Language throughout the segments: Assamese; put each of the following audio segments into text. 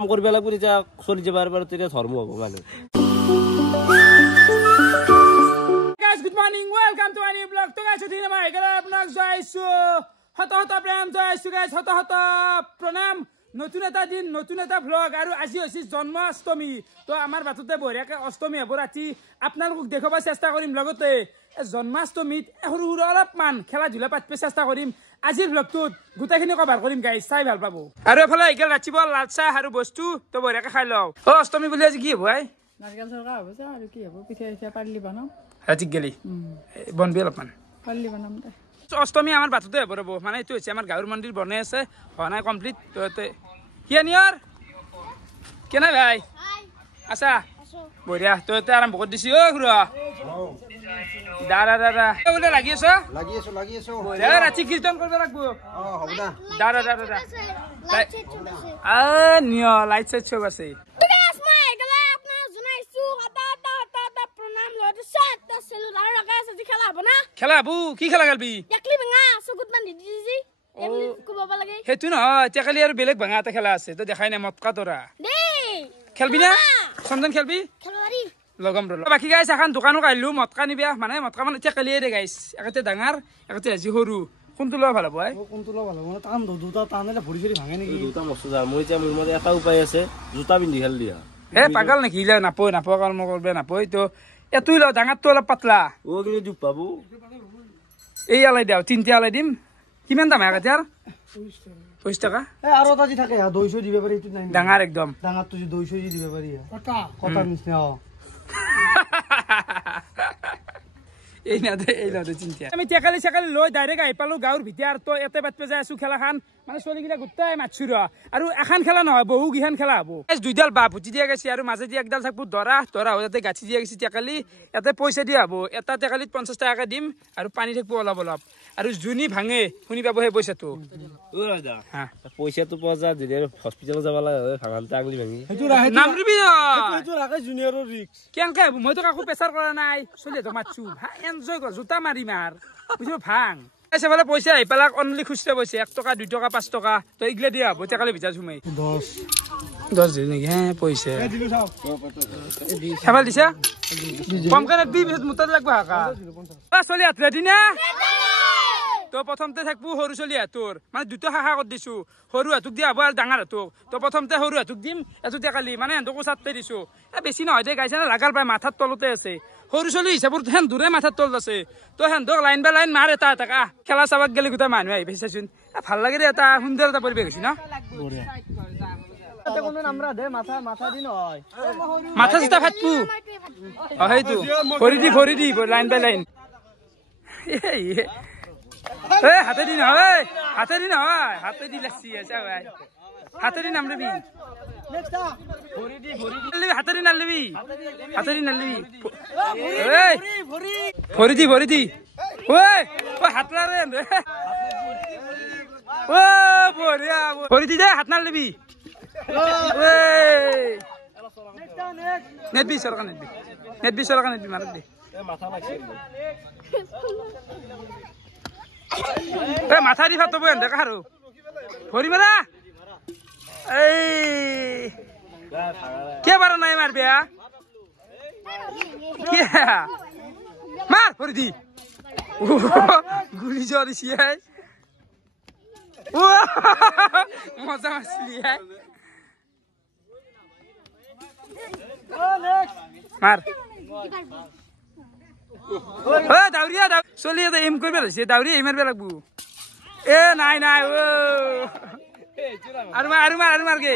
কৰিব লাগিব তেতিয়া চলি যাব আৰু তেতিয়া ধৰ্ম হ'ব মানে guys good morning welcome to a new vlog to guys today মই একেবাৰে আপোনাক জনাইছো হত প্ৰেম জনাইছো guys হত প্ৰণাম নতুন এটা দিন নতুন এটা vlog আৰু আজি হৈছে জন্মাষ্টমী তো আমাৰ বাটতে বঢ়িয়াকে অষ্টমী হ'ব ৰাতি আপোনালোকক দেখাব চেষ্টা কৰিম লগতে জন্মাষ্টমীত সৰু সৰু অলপমান খেলা ধূলা পাতিব চেষ্টা কৰিম আজিৰ vlogটোত গোটেইখিনি কভাৰ কৰিম গাইস চাই ভাল পাব আৰু এফালে একেল ৰাতিপুৱা লাল চাহ আৰু বস্তু তো বঢ়িয়াকে খাই লও অষ্টমী বুলি আজি কি হ'ব ভাই নাৰিকল চৰকাৰ হ'ব আৰু কি হ'ব পিঠা পাৰলি বনাম ৰাতি গেলি বনবি অলপমান পাৰলি বনাম দে অষ্টমী আমাৰ বাটতে হ'ব ৰব মানে এইটো হৈছে আমাৰ গাঁৱৰ মন্দিৰ বনাই আছে হোৱা নাই কমপ্লিট তো কি নিয়ৰ কেনে ভাই আছা বঢ়িয়া তো আৰম্ভ কৰি দিছি অ খুৰা দাদা ওলে লাগি আছো বঢ়িয়া ৰাতি কীৰ্তন কৰিব লাগিব হ'ব দাদা নিয় লাইট চাইট চব আছে খেলা হব কি খেলা খেলবি সেইটো নহয় এতিয়া খালি আৰু বেলেগ ভাঙা এটা খেলা আছে তো দেখাই নাই মটকা তৰা খেলবি না চন্দন খেলবি লগম ৰ বাকী গাইছ এখন দোকানত আহিলো মটকা নিবিয়া মানে মটকা মানে এতিয়া কালিয়ে দে গাইছ একেতে ডাঙৰ একেতে আজি সৰু কোনটো লোৱা ভাল হ'ব কোনটো লোৱা ভাল হ'ব মানে টান দুটা টানলে ভৰি চৰি ভাঙে নেকি দুটা মস্ত যা মই এতিয়া মোৰ মতে এটা উপায় আছে জোতা পিন্ধি খেল দিয়া হে পাগল নেকি ইলা নাপয় কৰ্ম কৰবে নাপয় তো এতুই ল ডাঙৰটো অলপ পাতলা ও কিন্তু দুপ পাবো এই আলাই দিও তিনটা আলাই দিম কিমান দাম আগে তাৰ 50 টাকা এ আৰু এটা যি থাকে 200 দিবে পাৰি ইটো নাই ডাঙৰ একদম ডাঙৰটো যি 200 যি দিবে পাৰি কটা নিছনা এই না দে চিন্তা আমি টেকালি চেকালি লৈ ডাইৰেক্ট আহি পালো গাঁৱৰ ভিতৰ তো এতে বাটপে যাই আছো খেলাখান মানে চলিগিলা গোটাই মাছুৰ আৰু এখন খেলা নহয় বহু গিখান খেলা হ'ব দুইডাল বাহ পুতি দিয়া গৈছে আৰু মাজে দি একডাল থাকব দৰা হৈ যাতে গাছি দিয়া গৈছে টেকালি এতে পইচা দিয়া হ'ব এটা টেকালিত 50 টাকা দিম আৰু পানী থাকব অলপ আৰু জুনি ভাঙে শুনি পাব সেই পইচাটো ও ৰাজা পইচাটো পোৱা যা যদি হস্পিটাল যাব লাগে ভাঙালতে আগলি ভাঙি নাম ৰিবি সেইটো ৰাখে জুনিয়ৰৰ ৰিক্স কেনকে মইতো কাকো প্ৰেছাৰ কৰা নাই চলি তো মাছু এনজয় কৰ জোতা মাৰি মাৰ বুঝিব ভাং এসে বলে পয়সা আই পেলাক অনলি খুচতে পয়সা 1 টাকা 2 টাকা 5 টাকা তো ইগলে দিয়া হবো টাকালে ভিতর ঝুমাই 10 দিন নাকি হ্যাঁ পয়সা এ দিলু সাও খাবাল দিছা কম করে 20 মুতত লাগবে হাকা চলি আত্রা দিনা তো প্রথমতে থাকবো সরু চলি হাতুর মানে দুটো হাহা কর দিছু সরু হাতুক দিয়া হবো আর ডাঙর হাতুক তো প্রথমতে সরু হাতুক দিম এতু টাকালি মানে এন্দকো সাততে দিছু এ বেশি নহয় দে গাইছে না লাগাল পায় মাথার তলতে আছে সৰু চলি হিচাপত হেন দূৰে মাথাত তল আছে তো হেন্দক লাইন বাই লাইন মাৰ এটা টাকা খেলা চাবাক গেলে গোটা মানুহ আহি চাচোন ভাল লাগে দে এটা সুন্দৰ এটা পৰিৱেশ হৈছে ন মাথা চিতা ফাটপু সেইটো ভৰি দি লাইন বাই লাইন হাতে দি নহয় হাতে দি লাগছি হাতে দি নাম লবি হাতেরি নালবি ভরি দি ওই হাতলা রে ও বড়িয়া ভরি দি দে হাত নালবি নেট বি সরকার মার দে মাথা দি ফাটব এন্ড কারো ভরি মারা এই কে বারো নাই মারবে মার ভরি দি গুলি জ্বলিছি মজা মারছিলি মার দাউরিয়া চলি এম করবে দাউরি এই মারবে লাগবো এ নাই ও আৰু মাৰ গে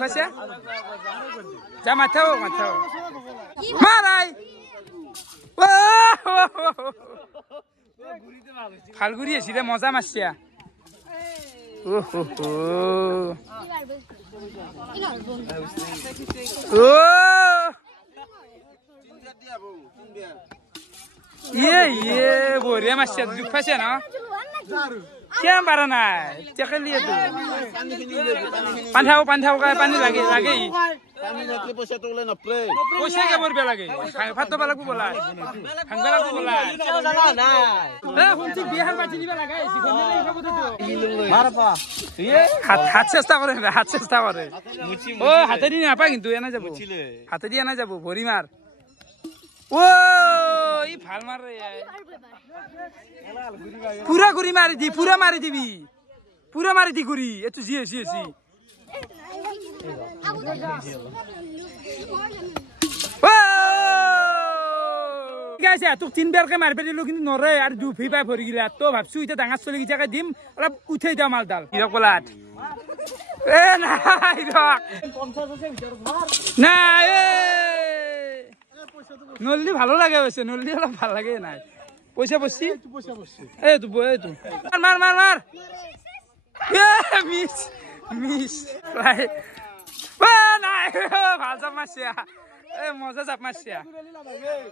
পাছে যা মাথাও মাৰাই ফালগুৰি আছে ৰে মজা মাছছিয়া বঢ়িয়া মাছছিয়া দুখ পাইছে ন क्या बारा ना चकलिए तो पानी लागे পইচা কে ভরবে লাগে ভাত তো লাগবো বলা ভাঙবা লাগবো বলা শুনছি বিয়ার বাজি দিবা লাগা হাত চেষ্টা করে হাত চেষ্টা করে ও হাতে দিয়ে নাপা কিন্তু এনে যাব হাতে দিয়ে এনে যাব ভরি মার ও ই ভাল মার রে পুরা গুড়ি মারি দি পুরা মারি দিবি পুরা মারি দি গুড়ি এতো জি জি জি গাইছে তোক তিনবাৰকে মাৰিব দিলো কিন্তু নৰে আৰু দুফি পাই ভৰি গিলা তো ভাবছো এতিয়া ডাঙৰ চলি গিটাকে দিম অলপ উঠাই দিম মালডাল হিৰক বলাত এ নাই ৰক 50 আছে ভিতৰত নাই এ নলদি ভালো লাগে হৈছে নলদি অলপ ভাল লাগে নাই পইচা বসছি এ তো মার মার মার এ মিস মিস ভাই নাই ভাল জাপ মারছিয়া এ মজা জাপ মারছিয়া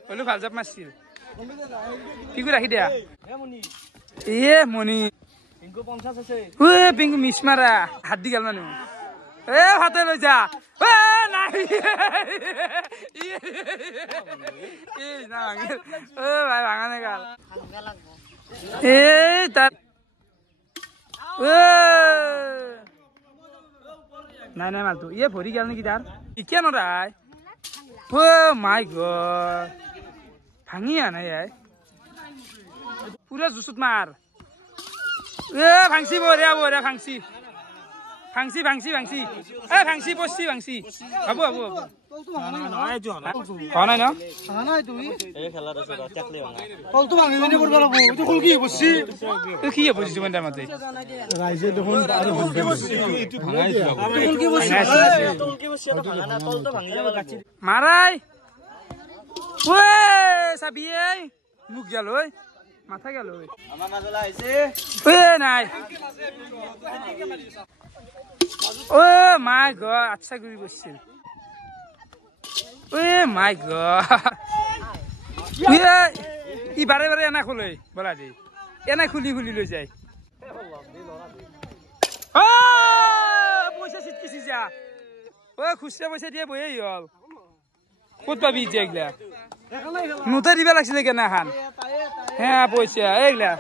বলো ভাল জাপ মারছিল কি করে রাখি দিয়া এ মনি পিঙ্কু 50 আছে ও পিঙ্কু মিস মারা হাত দি গেল মানে এ হাতে লৈ যা এ নাই এ না এ ভাই ভাঙানে গাল এ তা এ নাই নাই মালতো ইয়ে ভরি গেল নাকি তার কেন রায় ও মাই গড ভাঙি আনা ইয়াই পুরা জুসুত মার এ ভাঙছি বঢ়িয়া বঢ়িয়া ভাঙছি ভাঙছি ভাঙছি ভাঙছি এ ভাঙছি পড়ছি ভাঙছি হব হব হব হয় না কি বসছি মানে মতে মারাই চাবি মুখ গেল মাথা গেল নাই ও মাই গড আচ্ছা ঘুরি বসছিল ও মাই গড ই বারে বারে এনা খোলে বলা দে এনা খুলি খুলি লৈ যায় ও পয়সা ছিটকিছি যা ও খুচরা পয়সা দিয়ে বই হল কত পাবি এগুলা নোটা দিবা লাগছিলে কেনা খান হ্যাঁ পয়সা এইগুলা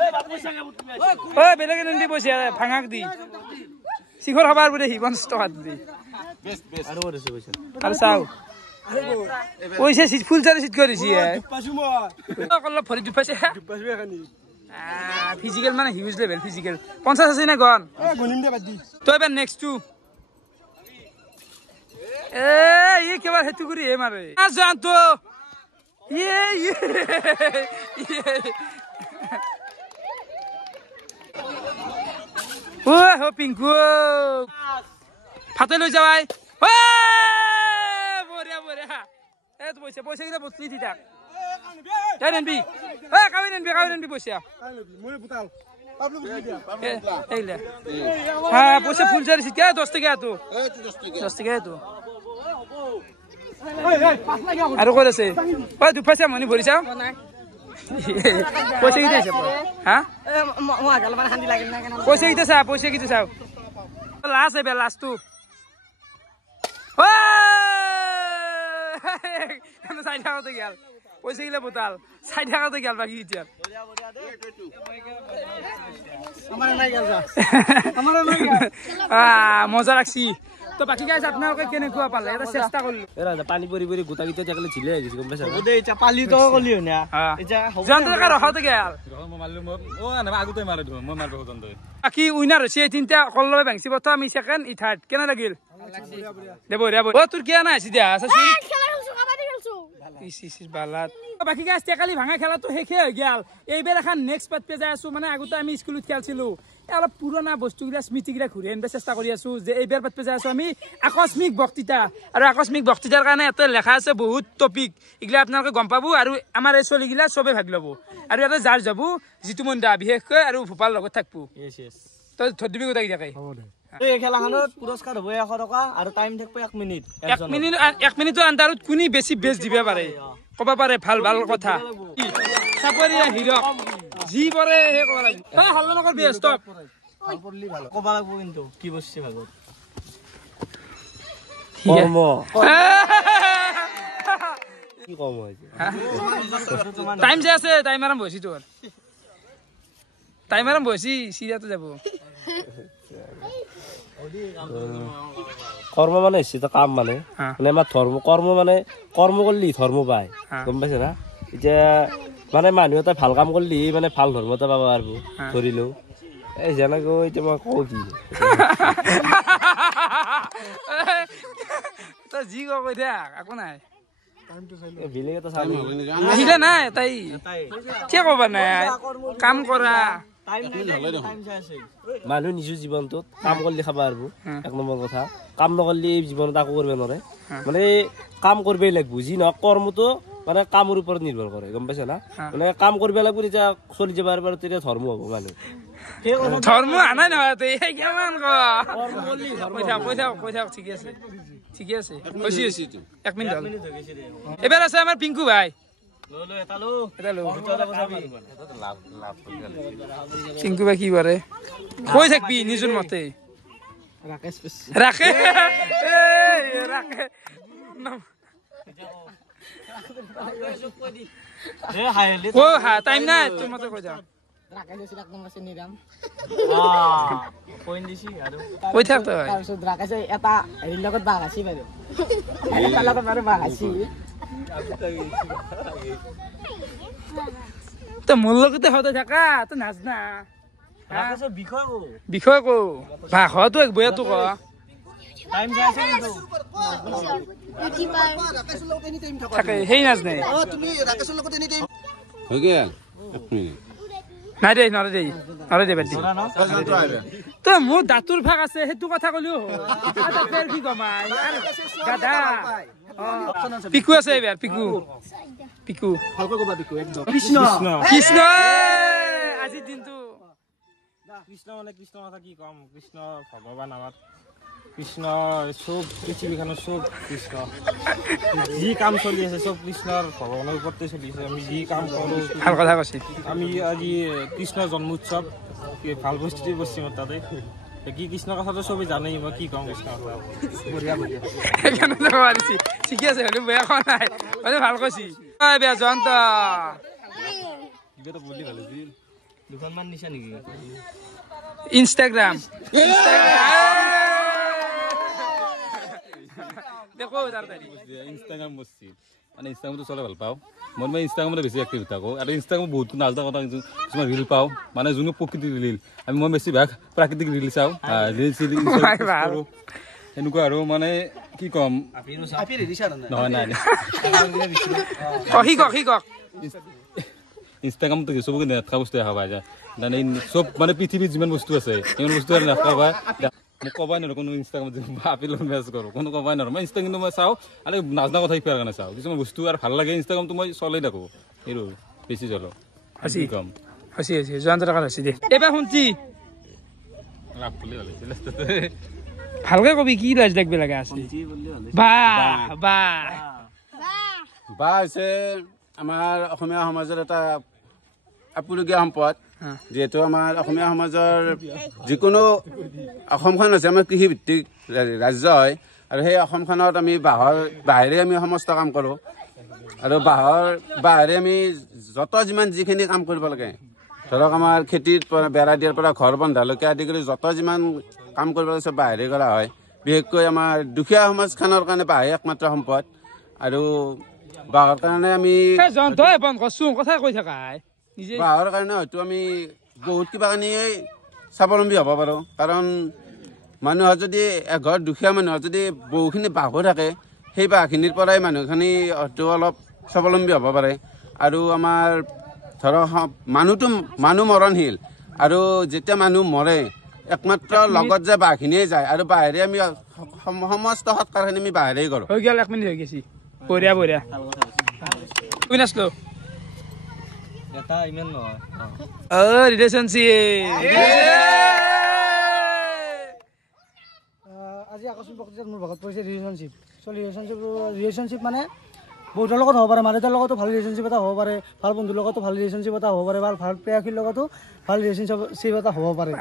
ও বেলেগ নিদি পয়সা ভাঙাক দি শিখর হবার বলে 50 টাকা দি আর চাও পয়সা ফুল চারে সিট করেছি অলপ ভরি দুপাইছে ফিজিক্যাল মানে হিউজ লেভেল ফিজিক্যাল 50 আছে না গন তো এবার নেক্সট টু এ ये केवल हेतु करी है मारे आ जान तो ये ओ हो पिंकू फाटे লৈ যাওয়াই ও বড়িয়া বড়িয়া এ তো পয়সা পয়সা কিটা বসলি দি তাক যাই নেনবি এ কাবি নেনবি পয়সা মই বুতাল পাবলো বুঝি দিয়া এইলা হ্যাঁ পয়সা ফুল চারি সিট কে 10 টাকা তো 10 টাকা তো আৰু ক'ত আছে ঐ দুপাইছা মনি ভৰি চাও পইচা কিটা আছে হা পইচা কিটা চাও লাষ্ট এবাৰ লাষ্টটো চাই থাকোতে গেল পইচা গিলা বোতাল চাই থাকোতে গেল বাকি এতিয়া মজা লাগছি তো বাকি গাইছ আপোনালোকে কেনেকুৱা পালে এটা চেষ্টা কৰিলো এৰা পানী পৰি পৰি গোটা গিটা জাকলে ঝিলে আহিছে গম পাইছা ওদে এটা পালি তো কলি হনা এটা জন্তৰ ৰখাতে গেল মই মাৰলো ও না আগতে মাৰে ধ মই মাৰব জন্তৰ বাকি উইনাৰ হৈছে তিনটা কললৈ ভাঙছি প্ৰথম আমি সেকেন্ড ই থাৰ্ড কেনে লাগিল দেব ও তোৰ কি আনা আছে দিয়া আছে খেলা খেলছো কাবাডি খেলছো ইস বালাত বাকি গাইছ টেকালি ভাঙা খেলাটো শেষে হৈ গেল এইবাৰ এখন নেক্সট পাৰ্ট পে যাই আছো মানে আগতে আমি স্কুলত খেলছিলো অলপ পুৰণা বস্তুগিলা স্মৃতিগিলা ঘূৰি আনিব চেষ্টা কৰি আছো যে এইবাৰ পাত পে যাই আছো আমি আকস্মিক বক্তৃতা আৰু আকস্মিক বক্তৃতাৰ কাৰণে এটা লেখা আছে বহুত টপিক ইগলা আপোনালোকে গম পাবো আৰু আমাৰ এই চলিগিলা সবে ভাগ ল'ব আৰু এটা যাৰ যাব যিটো মন দা বিশেষকৈ আৰু ভূপাল লগত থাকবো তই ধদিবি গোটাই থাকে এই খেলাখনত পুৰস্কাৰ হ'ব 100 টকা আৰু টাইম থাকব 1 মিনিট 1 মিনিটৰ আন্দাৰত কোনি বেছি বেছ দিবা পাৰে কবা পাৰে ভাল ভাল কথা চাপৰিয়া হিৰক জি পৰে হে কবা লাগিব এই হল্ল নকৰ বি ষ্টপ ভাল পৰলি ভাল কবা লাগব কিন্তু কি বসছে ভাগত কৰ্ম কি কম হৈছে টাইম যে আছে টাইম আৰম্ভ হৈছে তোৰ টাইম আৰম্ভ হৈছে চিৰিয়াটো যাব কৰ্ম মানে হৈছে কাম মানে মানে আমাৰ ধৰ্ম কৰ্ম মানে কৰ্ম কৰিলে ধৰ্ম পায় গম পাইছে না এতিয়া মানে মানুহ এটা ভাল কাম কৰিলে মানে ভাল ধৰ্ম এটা পাব পাৰিব ধৰিলেও এই যেনেকৈ এতিয়া মই কওঁ কি তই যি কৈ থাক একো নাই বেলেগ এটা চালো আহিলে নাই তাই কিয় ক'বা নাই কাম কৰা মানুহ নিজৰ জীৱনটোত কাম কৰিলে খাব পাৰিব এক নম্বৰ কথা কাম নকৰিলে জীৱনত একো কৰিব নোৱাৰে মানে কাম কৰিবই লাগিব যি নহওক কৰ্মটো মানে কামৰ ওপৰত নিৰ্ভৰ কৰে গম পাইছা না মানে কাম কৰিব লাগিব তেতিয়া চলি যাব পাৰিব তেতিয়া ধৰ্ম হ'ব মানুহ ধৰ্ম আনাই নহয় তই কিমান কৈ থাক ঠিকে আছে ঠিকে আছে এক মিনিট হ'ল এবাৰ আছে আমাৰ পিংকু ভাই পিংকু ভাই কি কৰে কৈ থাকবি নিজৰ মতে ৰাখে টাইম নাই তোৰ মতে কৈ থাক কৈ থাক তই তই মোৰ লগতে সদায় থাকা তই নাজনা বিষয় কো ভাষাটো এক বয়াটো ক থাকে সেই নাজনে নাই দেই নৰে দেই বাদ দি তই মোৰ দাঁতৰ ভাগ আছে সেইটো কথা কলিও কি কমাই গাধা পিকু আছে এইবাৰ পিকু কৃষ্ণ আজিৰ দিনটো কৃষ্ণ মানে কৃষ্ণ কথা কি কম কৃষ্ণ ভগৱান আমাৰ কৃষ্ণ চব পৃথিৱীখনৰ চব কৃষ্ণ যি কাম চলি আছে চব কৃষ্ণৰ ভগৱানৰ ওপৰতে চলি আছে আমি যি কাম কৰোঁ ভাল কথা কৈছে আমি আজি কৃষ্ণ জন্ম উৎসৱ ভাল পৰিস্থিতি পশ্চিমত তাতে কি কৃষ্ণৰ কথাটো চবেই জানেই মই কি কম কৃষ্ণৰ কথা ঠিকে আছে হলে বেয়া কোৱা নাই মানে ভাল কৈছি বেয়া জয়ন্ত দুখনমান নিছা নেকি ইনষ্টাগ্ৰাম দেখো তাড়াতাড়ি ইনষ্টাগ্ৰাম বস্তি মানে ইনষ্টাগ্ৰামটো চলাই ভাল পাওঁ মই ইনষ্টাগ্ৰামতে বেছি এক্টিভ থাকোঁ আৰু ইনষ্টাগ্ৰামত বহুত নাজনা কথা কিছুমান ৰিল পাওঁ মানে যোনটো প্ৰকৃতিৰ ৰিল মই বেছিভাগ প্ৰাকৃতিক ৰিল চাওঁ ৰিল কৰোঁ এনেকুৱা আৰু মানে কি ক'ম নহয় নাই শিকক ইনষ্টাগ্ৰামটো চবকে নেটকা বস্তু দেখা পাই যায় মানে চব মানে পৃথিৱীত যিমান বস্তু আছে সিমান বস্তু আৰু নেটকা পায় মোক ক'বাই নোৱাৰোঁ কোনো ইনষ্টাগ্ৰামত আপেলৰ মেছেজ কৰোঁ কোনো ক'বাই নোৱাৰোঁ মই ইনষ্টাগ্ৰাম কিন্তু মই চাওঁ আৰু নাজনা কথা শিকাৰ কাৰণে চাওঁ কিছুমান বস্তু আৰু ভাল লাগে ইনষ্টাগ্ৰামটো মই চলাই থাকোঁ এইটো বেছি চলো কি ক'ম জয়ন্ত টকা হৈছে দে এবাৰ শুনছি লাভ বুলি ভাবিছিল ভালকে কবি কি লাজ লাগবে লাগা আছে বা হৈছে আমাৰ অসমীয়া সমাজৰ এটা আপুৰুগীয়া সম্পদ যিহেতু আমাৰ অসমীয়া সমাজৰ যিকোনো অসমখন হৈছে আমাৰ কৃষিভিত্তিক ৰাজ্য হয় আৰু সেই অসমখনত আমি বাঁহেৰে আমি সমস্ত কাম কৰোঁ আৰু বাঁহেৰে আমি যিমান যিখিনি কাম কৰিব লাগে ধৰক আমাৰ খেতিৰ পৰা বেৰা দিয়াৰ পৰা ঘৰ বন্ধালৈকে আদি কৰি যিমান কাম কৰিব লাগে চব বাঁহেৰে কৰা হয় বিশেষকৈ আমাৰ দুখীয়া সমাজখনৰ কাৰণে বাঁহে একমাত্ৰ সম্পদ আৰু বাঁহৰ কাৰণে আমি বাঁহৰ কাৰণে হয়তো আমি বহুত কিবা কানি স্বাৱলম্বী হ'ব পাৰোঁ কাৰণ মানুহৰ যদি এঘৰ দুখীয়া মানুহৰ যদি বহুখিনি বাঁহো থাকে সেই বাঁহখিনিৰ পৰাই মানুহখিনি হয়তো অলপ স্বাৱলম্বী হ'ব পাৰে আৰু আমাৰ ধৰক মানুহ মৰণশীল আৰু যেতিয়া মানুহ মৰে একমাত্ৰ লগত যে বাঁহখিনিয়ে যায় আৰু বাঁহেৰে আমি সমস্ত সৎকাৰখিনি আমি বাঁহেৰেই কৰোঁ হৈ গ'ল 1 মিনিট হৈ গৈছে বঢ়িয়া তুমি নাচলো এটা ইমান নহয় ৰিলেশ্যনশ্বিপ আজি আকস্মিক বক্তৃতাত মোৰ ভাগত পৰিছে ৰিলেশ্যনশ্বিপ মানে বহুতৰ লগত হ'ব পাৰে মা দেউতাৰ লগতো ভাল ৰিলেশ্যনশ্বিপ এটা হ'ব পাৰে ভাল বন্ধুৰ লগতো ভাল ৰিলেশ্যনশ্বিপ এটা হ'ব পাৰে বা ভাল প্ৰেয়সীৰ লগতো ভাল ৰিলেশ্যনশ্বিপ এটা হ'ব পাৰে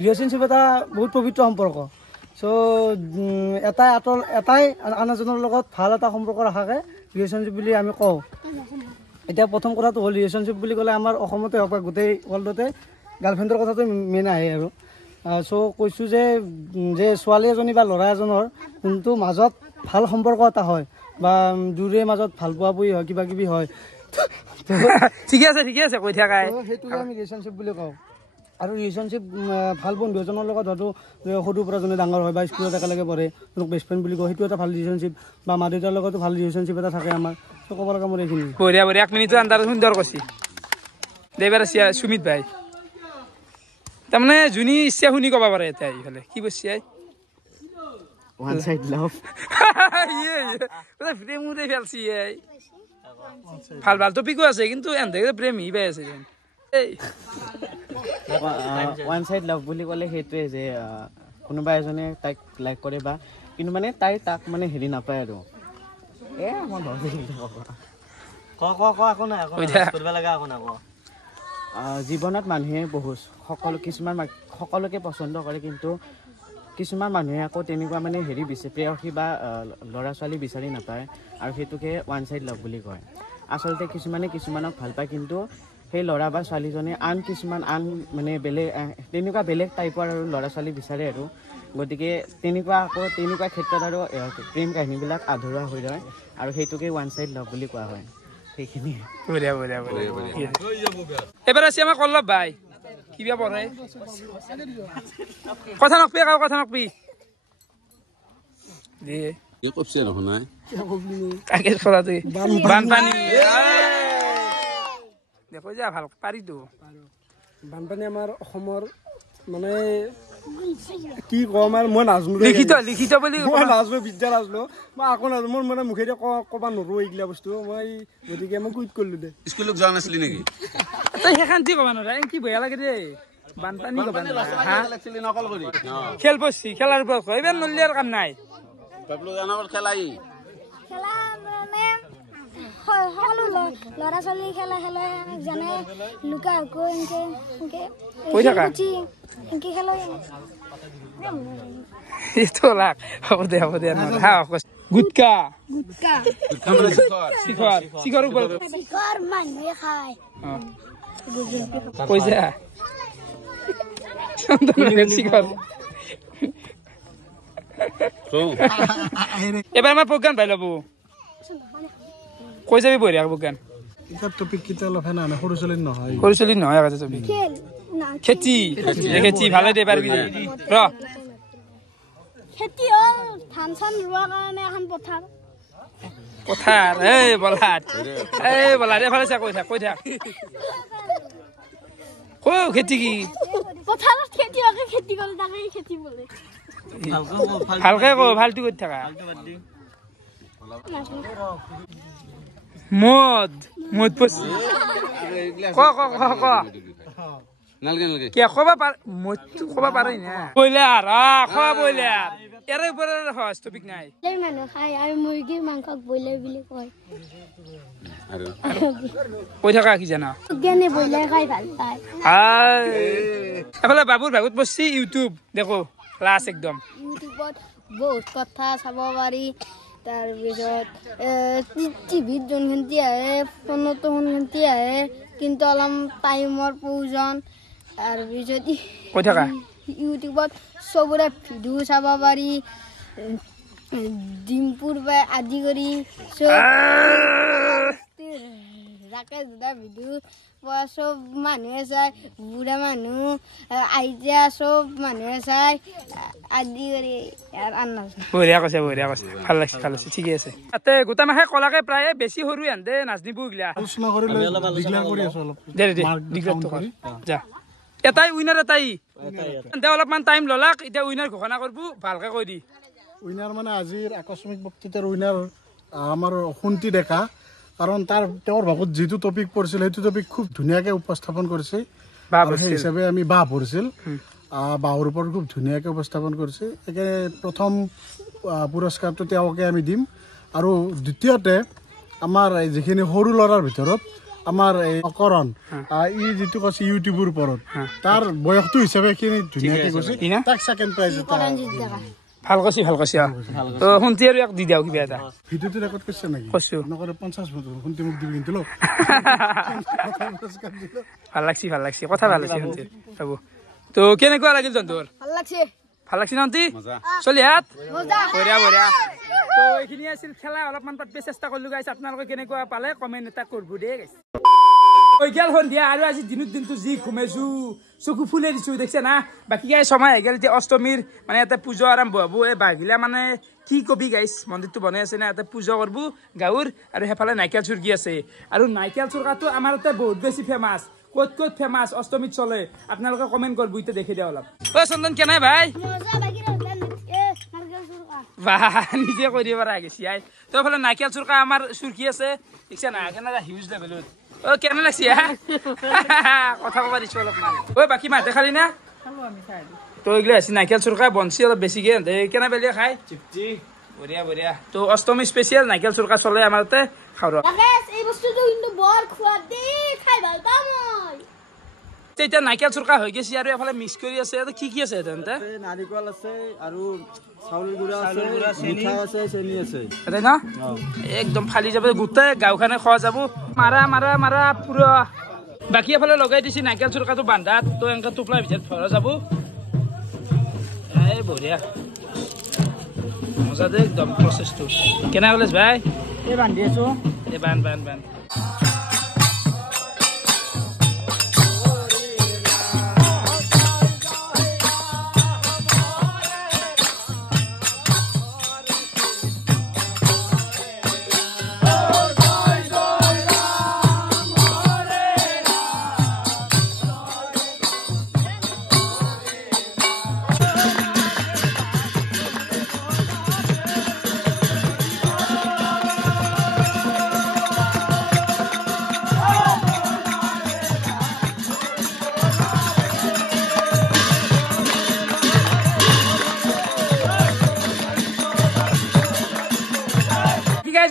ৰিলেশ্যনশ্বিপ এটা বহুত পবিত্ৰ সম্পৰ্ক চ' এটাই আন এজনৰ লগত ভাল এটা সম্পৰ্ক ৰখাকে ৰিলেশ্যনশ্বিপ বুলি আমি কওঁ। এতিয়া প্ৰথম কথাটো হ'ল ৰিলেশ্যনশ্বিপ বুলি ক'লে আমাৰ অসমতে হওক বা গোটেই ৱৰ্ল্ডতে গাৰ্লফ্ৰেণ্ডৰ কথাটো মেইন আহে আৰু চ' কৈছোঁ যে ছোৱালী এজনী বা ল'ৰা এজনৰ যোনটো মাজত ভাল সম্পৰ্ক এটা হয় বা দুয়োৰে মাজত ভাল পোৱা পুৰি হয় কিবা কিবি হয় ঠিকে আছে কৈ থাকাই সেইটোকে আমি ৰিলেশ্যনশ্বিপ বুলি কওঁ। আৰু ৰিলেশ্যনশ্বিপ ভাল বন্ধু এজনৰ লগত হয়তো সৰুৰ পৰা যোনে ডাঙৰ হয় বা স্কুলত একেলগে পঢ়ে যোনক বেষ্ট ফ্ৰেণ্ড বুলি কয়, সেইটো এটা ভাল ৰিলেশ্যনশ্বিপ। বা মা দেউতাৰ লগতো ভাল ৰিলেশ্যনশ্বিপ এটা থাকে আমাৰ। চ' ক'ব লগা মোৰ এইখিনি। বঢ়িয়া 1 মিনিটৰ আন্দাৰ সুন্দৰ কৈছি দেবাৰ আছে সুমিত ভাই। তাৰমানে যোনী ইচ্ছা শুনি ক'ব পাৰে এতিয়া এইফালে কি বস্তু ওৱান চাইড লাভ প্ৰেমতে ফেলছি ভাল টপিকো আছে কিন্তু এনে প্ৰেম হি পাই আছে। ওৱান চাইড লাভ বুলি ক'লে সেইটোৱে যে কোনোবা এজনে তাইক লাইক কৰে বা কিন্তু মানে তাই তাক মানে হেৰি নাপায় আৰু জীৱনত মানুহে বহুত সকলোকে পচন্দ কৰে, কিন্তু কিছুমান মানুহে আকৌ তেনেকুৱা মানে হেৰি প্ৰেয়সী বা ল'ৰা ছোৱালী বিচাৰি নাপায় আৰু সেইটোকে ওৱান চাইড লাভ বুলি কয়। আচলতে কিছুমানে কিছুমানক ভাল পায়, কিন্তু সেই ল'ৰা বা ছোৱালীজনে কিছুমান মানে তেনেকুৱা বেলেগ টাইপৰ আৰু ল'ৰা ছোৱালী বিচাৰে আৰু গতিকে তেনেকুৱা ক্ষেত্ৰত আৰু প্ৰেম কাহিনীবিলাক আধৰুৱা হৈ ৰয় আৰু সেইটোকে ওৱান চাইড লাভ বুলি কোৱা হয়। সেইখিনি এবাৰ আছে আমাৰ কল্লভ ভাই কিবা পঢ়ে কথা নকবি বানপানী দেখো যা ভাল পাৰিতো। বানপানী আমাৰ অসমৰ মানে কি কম আৰু মই নাজনো লিখিত বুলি মই নাজনো বিদ্যা নাজনো মই আকৌ নাজনো মোৰ মানে মুখেৰে ক'বা নোৱাৰো এইগিলা বস্তু মই গতিকে মই কুইট কৰিলো দে। স্কুলত যোৱা নাছিলি নেকি? তই সেইখান কি ক'বা নোৱাৰা কি বেয়া লাগে দে বানপানী ক'বা নোৱাৰা খেল বসছি খেলাৰ ওপৰত এইবাৰ নলি আৰু কাম নাই খেলাই সকলো ল'ৰা ছোৱালী খেলা যেনে লুকা হুকো গুটকা মানুহে খায় পইচা এবাৰ আমাৰ প্ৰজ্ঞান পাই ল'ব কৈ যাবি বঢ়িয়া প্ৰজ্ঞান সৰু ছোৱালী নহয় খেতি ভালে দে পাৰিবি খেতি হ'ল ধান চান ৰোৱাৰ কাৰণে এখন পথাৰ বলাত এফালে চা কৈ থাক খেতি কি পথাৰত খেতি কৰে তাকে খেতি বোলে ভালকে ক ভালটো কৰি থাকা মদ পছি ক কি খবা পাৰে না বইলাৰ বইলাৰ ইয়াৰ ওপৰত সহজ টপিক নাই মানুহ খায় আৰু মুৰ্গীৰ মাংসক বইলাৰ বুলি কয় কৈ থাকা কি জানা বইলাৰ খাই ভাল পায় এফালে বাবুৰ ভাগত বসছি ইউটিউব দেখো ক্লাছ একদম ইউটিউবত বহুত কথা চাব পাৰি তাৰপিছত টিভিত যোনখিনি আহে ফোনতো যোনখিনি আহে কিন্তু অলপ টাইমৰ প্ৰয়োজন তাৰপিছত কৈ থাকা ইউটিউবত চবৰে ভিডিঅ' চাব পাৰি ডিম্পুৰ পৰা আদি কৰি ৰাকেশ দাদাৰ ভিডিঅ' চব মানুহে চায় বুঢ়া মানুহ আইতা চব মানুহে চায় আদি কৰি বঢ়িয়া কৈছে ভাল লাগিছে ঠিকে আছে তাতে গোটা মাহে কলাকে প্ৰায় বেছি সৰু হেঁতে নাচনিব গিলা যা এটাই উইনাৰ এটাই অলপমান টাইম ললাক এতিয়া উইনাৰ ঘোষণা কৰিব ভালকে কৈ দি উইনাৰ মানে আজিৰ আকস্মিক বক্তৃতাৰ উইনাৰ আমাৰ শুন্তি ডেকা কাৰণ তেওঁৰ ভাগত যিটো টপিক পৰিছিল সেইটো টপিক খুব ধুনীয়াকে উপস্থাপন কৰিছে সেই হিচাপে আমি বাহ পৰিছিল বাহৰ ওপৰত খুব ধুনীয়াকে উপস্থাপন কৰিছে একে প্ৰথম পুৰস্কাৰটো তেওঁকে আমি দিম আৰু দ্বিতীয়তে আমাৰ যিখিনি সৰু ল'ৰাৰ ভিতৰত আমাৰ এই অকৰণ ই যিটো কৈছে ইউটিউবৰ ওপৰত তাৰ বয়সটো হিচাপে এইখিনি ধুনীয়াকে কৈছে তাক ছেকেণ্ড প্ৰাইজ ভাল কৈছি তো শুনতি আৰু এক দি দিও কিবা এটা ভিডিঅ'টো ৰেকৰ্ড কৰিছে নেকি কৈছো নকৰে 50 বছৰ শুনতি মোক দিবি কিন্তু ভাল লাগছি কথা ভাল লাগছি শুনতি বাবু তো কেনেকুৱা লাগিল জন্তুৰ ভাল লাগছি নন্তি চলি হাত বঢ়িয়া তো এইখিনি আছিল খেলা অলপমান পাতবে চেষ্টা কৰিলো গাইছ আপোনালোকে কেনেকুৱা পালে কমেন্ট এটা কৰবো দে গাইছ ওই গেল সন্ধিয়া আৰু আজি দিনটো যি ঘুমাইছো চকু ফুলে দিছো দেখছে না বাকি গাই সময় হৈ গেল এতিয়া অষ্টমীৰ মানে এটা পূজা আৰম্ভ হ'ব এই বাঘিলা মানে কি কবি গাইছ মন্দিৰটো বনাই আছে না এটা পূজা কৰব গাঁৱৰ আৰু হেফালে নাইকেল চুৰকি আছে আৰু নাইকেল চুৰকাটো আমাৰ এটা বহুত বেছি ফেমাছ ক'ত ফেমাছ অষ্টমীত চলে আপোনালোকে কমেন্ট কৰব ইতে দেখি দিয়া অলপ ও চন্দন কেনে ভাই বাহ নিজে কৈ দিব পৰা গেছি আই তো ফালে নাইকেল চুৰকা আমাৰ চুৰকি আছে দেখছে না কেনেকা হিউজ লেভেলত ও কেনে লাগছি কথা কবা দিছো অলপমান ঐ বাকী মাতে খালি না তো এগুলো আছে নাইকেল চুৰকা বনছি অলপ বেছিকে কেনে বেলিয়ে খাই বঢ়িয়া তো অষ্টমী স্পেচিয়েল নাইকেল চুৰকা চলে আমাৰ তাতে খাওঁ এতিয়া নাইকেল চুৰকা হৈ গেছি আৰু এফালে মিক্স কৰি আছে কি আছে তেন্তে নাৰিকল আছে আৰু চাউলৰ গুড়া আছে মিঠাই আছে চেনি আছে তাই না একদম ফালি যাব গোটেই গাঁওখানে খোৱা যাব মাৰা পুৰা বাকী এফালে লগাই দিছি নাইকেল চুৰকাটো বান্ধাত তো এনেকে টোপলাৰ ভিতৰত ভৰা যাব এই বঢ়িয়া মজা দে একদম প্ৰচেছটো কেনে কলেজ ভাই এই বান্ধি আছো এই বান্ধ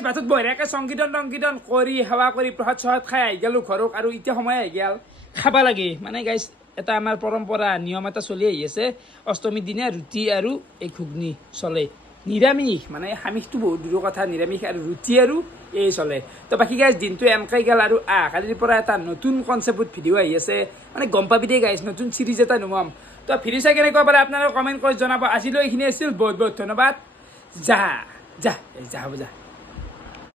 বাটত বঢ়িয়াকে সংগীতন কৰি সেৱা কৰি প্ৰসাদ চহাদ খাই আহি গেলো ঘৰক আৰু এতিয়া সময় আহি গেল খাবা লাগে মানে গাইছ এটা আমাৰ পৰম্পৰা নিয়ম এটা চলি আহি আছে অষ্টমীৰ দিনা ৰুটি আৰু এই ঘুগনি চলে নিৰামিষ মানে আমিষটো বহুত দূৰৰ কথা নিৰামিষ আৰু ৰুটি আৰু এই চলে তো বাকী গাইছ দিনটো এনেকৈ গেল আৰু কালিৰ পৰা এটা নতুন কনচেপ্টত ভিডিঅ' আহি আছে মানে গম পাবি দেই গাইছ নতুন চিৰিজ এটা নোমাম তো ভিডিঅ' চাই কেনেকুৱা পাৰে আপোনালোকে কমেণ্ট কৰি জনাব আজিলৈ এইখিনি আছিল বহুত ধন্যবাদ যা হ'ব যা